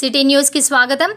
City news కి స్వాగతం।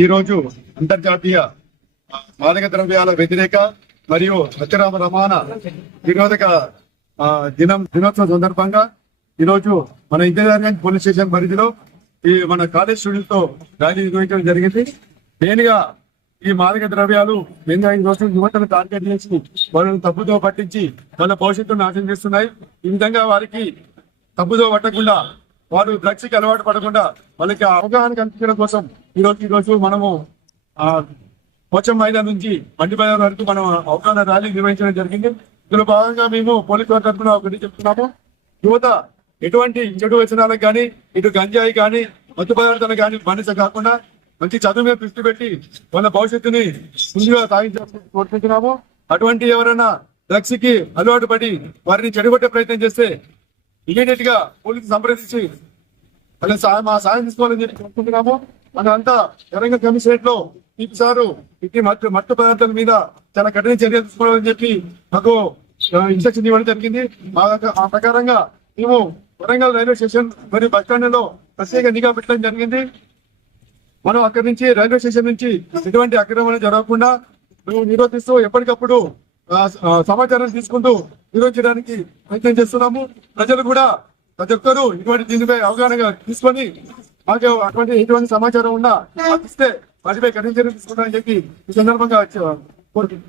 ఈ రోజు అంతర్జాతీయ మాదక ద్రవ్యాల వ్యతిరేక మరియు అక్రమ రవాణా నిరోధక దినోత్సవం సందర్భంగా ఈ రోజు మన ఇందిరాగంజ్ పోలీస్ స్టేషన్ పరిధిలో ఈ మన కాలేజ్ స్టూడెంట్స్ తో ర్యాలీ నిర్వహించడం జరిగింది। మెయిన్గా ఈ మాదక ద్రవ్యాలు మెయిన్గా ఈ రోజు యువతను టార్గెట్ చేసి వాళ్ళని తప్పుదో పట్టించి వాళ్ళ భవిష్యత్తును నాశనం చేస్తున్నాయి। ఈ విధంగా వారికి తప్పుదో పట్టకుండా వారు డ్రగ్స్ కి అలవాటు పడకుండా వాళ్ళకి అవగాహన కల్పించడం కోసం ఈ రోజు మనము పోచం మైదాన్ నుంచి బండి బజార్ వరకు మనం అవగాహన ర్యాలీ నిర్వహించడం జరిగింది। ఇందులో భాగంగా మేము పోలీసు వారి తరఫున ఒకటి చెప్తున్నాము, యువత ఎటువంటి చెడు వ్యసనాలకు కానీ ఇటు గంజాయి కానీ మత్తు పదార్థాలు కానీ బానిస కాకుండా మంచి చదువు మీద దృష్టి పెట్టి వాళ్ళ భవిష్యత్తుని ముందుగా సాగించాలని కోరుకుంటున్నాము। అటువంటి ఎవరైనా డ్రగ్స్ కి అలవాటు పడి వారిని చెడగొట్టే ప్రయత్నం చేస్తే ఇమీడియట్ గా పోలీసు సంప్రదించి మా సాయం తీసుకోవాలని చెప్పి కోరుకుంటున్నాము। మనంతా వరంగల్ కమిషనరేట్ లో సారు ఇట్టి మత్తు పదార్థాల మీద చాలా కఠిన చర్యలు తీసుకోవాలని చెప్పి మాకు ఇన్స్ట్రక్షన్ ఇవ్వడం జరిగింది। ఆ ప్రకారంగా మేము వరంగల్ రైల్వే స్టేషన్ మరియు బస్ స్టాండ్ లో ప్రత్యేక నిఘా పెట్టడం జరిగింది। మనం అక్కడి నుంచి రైల్వే స్టేషన్ నుంచి ఎటువంటి అక్రమణ జరగకుండా మేము నిరోధిస్తూ ఎప్పటికప్పుడు సమాచారం తీసుకుంటూ నిరోధించడానికి ప్రయత్నం చేస్తున్నాము। ప్రజలు కూడా ప్రతి ఒక్కరూ ఇటువంటి దీనిపై అవగాహన తీసుకొని మాకు ఎటువంటి సమాచారం ఉన్నా ఇస్తే వాటిపై కఠిన చర్యలు తీసుకుంటామని చెప్పి ఈ సందర్భంగా కోరుకుంటున్నాం।